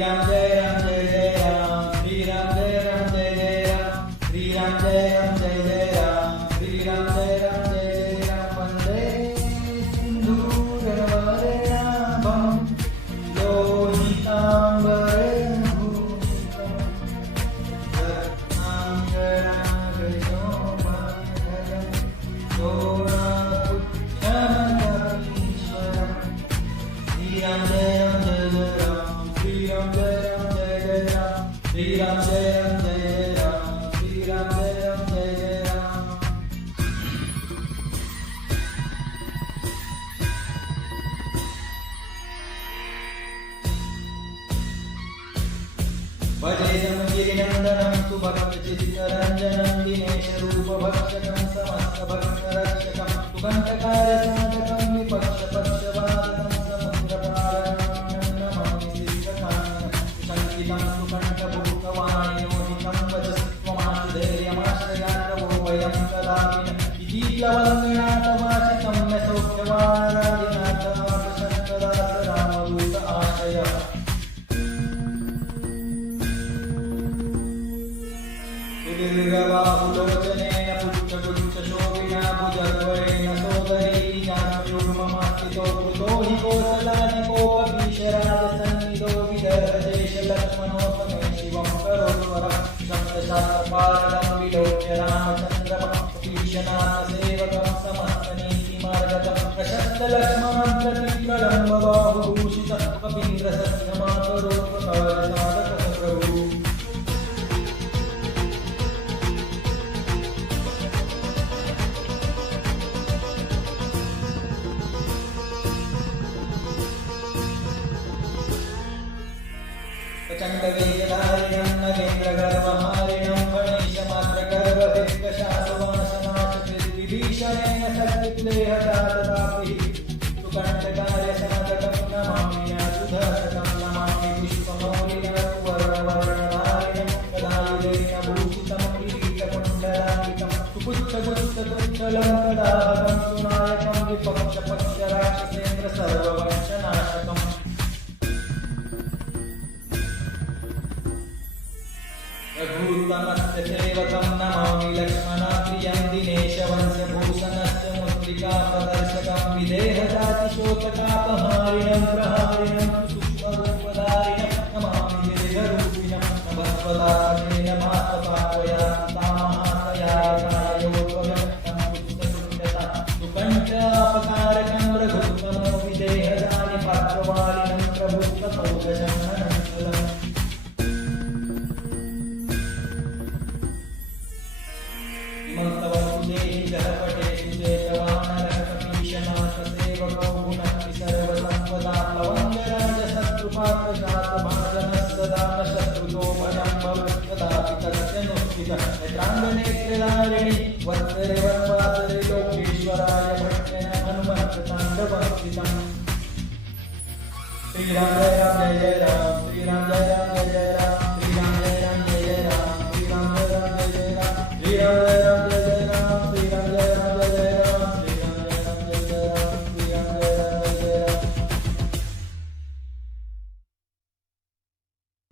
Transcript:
राम जय राम जय जय राम, श्री राम जय राम जय जय राम, श्री राम जय राम जय जय राम, श्री राम जय राम जय जय राम. वंदे सिंधूरवर्णाभं लोहितांबरं भूषितं रत्नांगरागशोभाढ्यं शोणापुच्छमन्तरीश्वरं. श्री राम जय राम जय जय राम, श्री राम जय राम जय जय राम, श्री राम जय राम जय जय राम, श्री राम जय राम जय जय राम. भजेदं गिरिनन्दनं सुभक्तचित्तरञ्जनं दिनेशरूपभक्षकं समस्तभक्तरक्षकं सुगन्धकारसाधकं विपक्षपक्षवादकं समुद्रपारकं नमामि सिद्धकारणं सुसङ्गितं सुकण्ठभूतवाणियोहितं वचस्त्वमाशुधैर्यमाश्रयात्रवो वयं कदापि न इति प्लवङ्गनाथवाचितं न सौख्यवारादिनाथमापशङ्कदास रामदूत आशयः. दीर्घबाहुलोचनेन पुच्छपुच्छशोभिना भुजद्वयेन सोदरीना युग्ममास्थितो कृतो हि कोसलाधिकोपभीषराजसन्निधो विदर्भदेशलक्ष्मणोपमे शिवं करोद्वरं शब्दशास्त्रपारदं विलोक्य रामचन्द्रमभीषणाथसेवकं समस्तनीतिमार्गदं प्रशस्तलक्ष्मणं बाहुभूषितं कपीन्द्रसत्समाकरोत्पकारसाधकः प्रभुः. प्रचण्डवेगधारिणं नगेन्द्रगर्वहारिणं गणेशमात्रगर्वभिर्गशासवासनाशकृद्विभीषणेन सत्कृत्देहदातदापि सुकण्ठकार्यसाधकं नमामि सुधासकं नमामि पुष्पमौलिनं सुवर्णवर्णधारिणं गदायुधेन भूषितं किरीटकुण्डलान्वितं सुपुच्छगुच्छतुच्छलं कदाहकं सुनायकं विपक्षपक्षराक्षसेन्द्र सर्ववंशनाशकम्. रघुत्तमस्य सेवकं नमामि लक्ष्मणाप्रियं दिनेशवंशभूषणस्य मुद्रिकाप्रदर्शकं विदेहजातिशोचकापहारिणं प्रहारिणं सूक्ष्मरूपधारिणं नमामि दीर्घरूपिणं नभस्वदासेन मास्तपात्वया तामहासयाकायोद्भव्यं पुस्तशून्यता सुकण्ठापकारकं रघुत्तमो विदेहजानि पात्रवालिनं प्रभुत्वपौगजन्मनं सुलम्. देहि जलपटेषु चेतवानरकपीशनाथसेवको गुणः सर्वसम्पदा प्लवङ्गराजशत्रुपात्रजातभाजनः सदा न शत्रुतो भयं भवत्कदापि तस्य नुष्ठितः नेत्राङ्गनेत्रधारिणि वत्सरे वनवासरे लोकेश्वराय भट्टेन हनुमन्तताण्डवस्थितम्. श्रीराम जय राम जय जय राम, श्रीराम जय राम जय जय